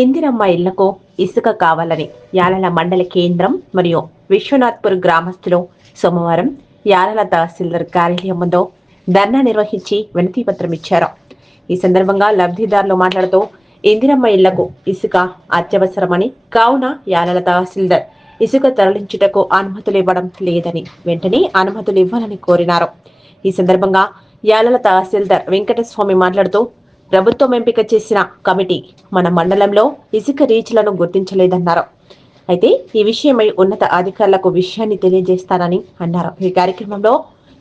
ఇందిరమ్మ ఇళ్ళకు ఇసుక కావాలని యాలల మండల కేంద్రం మరియు విశ్వనాథ్పూర్ గ్రామస్తులు సోమవారం యాలల తహసీల్దార్ కార్యాలయం ముందు ధర్నా నిర్వహించి వినతి పత్రం ఇచ్చారు. ఈ సందర్భంగా లబ్ధిదారులు మాట్లాడుతూ ఇందిరమ్మ ఇళ్ళకు ఇసుక అత్యవసరమని కావున యాలల తహసీల్దార్ ఇసుక తరలించుటకు అనుమతులు ఇవ్వడం లేదని వెంటనే అనుమతులు ఇవ్వాలని కోరినారు. ఈ సందర్భంగా యాలల తహసీల్దార్ వెంకటస్వామి మాట్లాడుతూ ప్రభుత్వం ఎంపిక చేసిన కమిటీ మన మండలంలో ఇసుక రీచ్లను గుర్తించలేదన్నారు. అయితే ఈ విషయమై ఉన్నత అధికారులకు విషయాన్ని తెలియజేస్తానని అన్నారు. ఈ కార్యక్రమంలో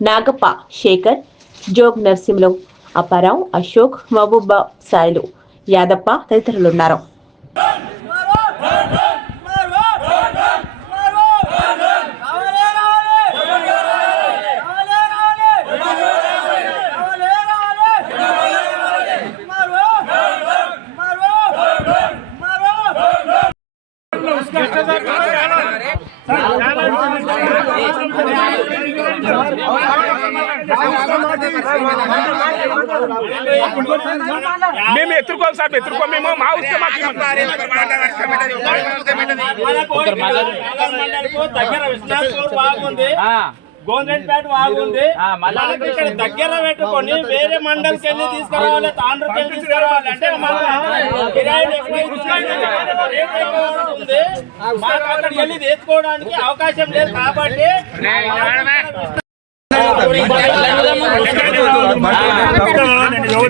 నాగప్ప శేఖర్ జోగ్ నర్సింహులు అప్పారావు అశోక్ మహబూబా సాయిలు యాదప్ప తదితరులున్నారు. మేము ఎత్తుకోం సార్ ఎత్తుకోం మేము మా ఉస్తే మాకు దగ్గర విశ్వనాథ్పూర్ వాగుంది గోండ్రెడ్పేట వాగుంది మనకి ఇక్కడ దగ్గర పెట్టుకొని వేరే మండలికి వెళ్ళి తీసుకురావాలి. తాండ్రుకి వెళ్ళి తీసుకురావాలి అంటే ఉంటుంది. మాకు అక్కడికి వెళ్ళి తెచ్చుకోవడానికి అవకాశం లేదు కాబట్టి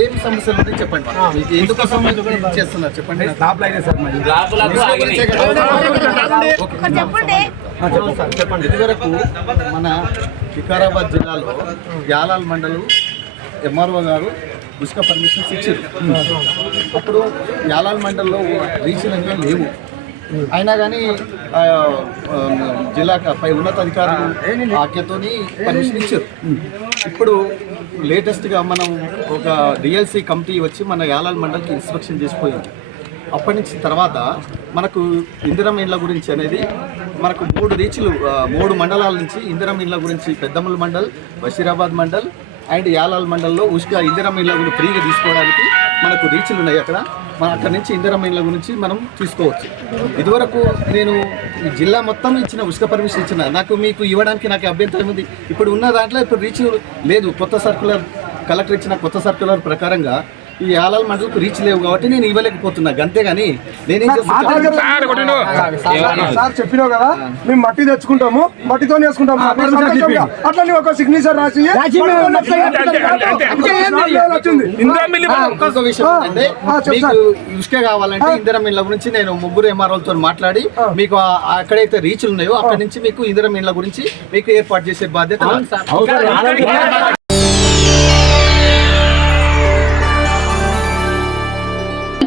ఏం సమస్యలు ఉన్నాయి చెప్పండి. మీకు ఎందుకోసం చేస్తున్నారు? చెప్పండి చెప్పండి ఆ, చెప్పండి సార్ చెప్పండి. ఇదివరకు మన వికారాబాద్ జిల్లాలో యాలాల్ మండలం ఎంఆర్ఓ గారు ఉసుక పర్మిషన్స్ ఇచ్చారు. అప్పుడు యాలాల్ మండలంలో రీచ్ అనేవి లేవు. అయినా కానీ జిల్లా పై ఉన్నతాధికారులు ఆజ్ఞతోని పర్మిషన్ ఇచ్చారు. ఇప్పుడు లేటెస్ట్గా మనం ఒక డిఎల్సి కమిటీ వచ్చి మన యాలాల్ మండలికి ఇన్స్పెక్షన్ చేసిపోయింది. అప్పటి నుంచి తర్వాత మనకు ఇందిరం ఇండ్ల గురించి అనేది మనకు మూడు రీచ్లు మూడు మండలాల నుంచి ఇందిరం ఇండ్ల గురించి పెద్దమ్మల మండల్ బషీరాబాద్ మండల్ అండ్ యాలాల్ మండల్లో ఉష్క ఇందిరం ఇండ్ల గురించి ఫ్రీగా తీసుకోవడానికి మనకు రీచ్లు ఉన్నాయి అక్కడ. మన అక్కడ నుంచి ఇందిరం గురించి మనం తీసుకోవచ్చు ఇదివరకు నేను జిల్లా మొత్తం ఇచ్చిన ఉష్క పర్మిషన్ ఇచ్చిన. నాకు మీకు ఇవ్వడానికి నాకు అభ్యంతరం ఉంది. ఇప్పుడు ఉన్న దాంట్లో ఇప్పుడు రీచ్ లేదు. కొత్త సర్కులర్ కలెక్టర్ ఇచ్చిన కొత్త సర్కులర్ ప్రకారంగా ఈ యాలాల్ మండలకు రీచ్ లేవు కాబట్టి నేను ఇవ్వలేకపోతున్నా. అంతేగాని నేనేం సార్ చెప్పినావు కదా మేము మట్టి తెచ్చుకుంటాము మట్టితో వేసుకుంటాము అట్లా నువ్వు ఒక సిగ్నేచర్ రాసి ఇసుక కావాలంటే ఇందిరా మిల్ల గురించి నేను ముగ్గురు ఎంఆర్ఓలతో మాట్లాడి మీకు ఎక్కడైతే రీచ్లు ఉన్నాయో అక్కడ నుంచి మీకు ఇందిరా మిల్ల గురించి మీకు ఏర్పాటు చేసే బాధ్యత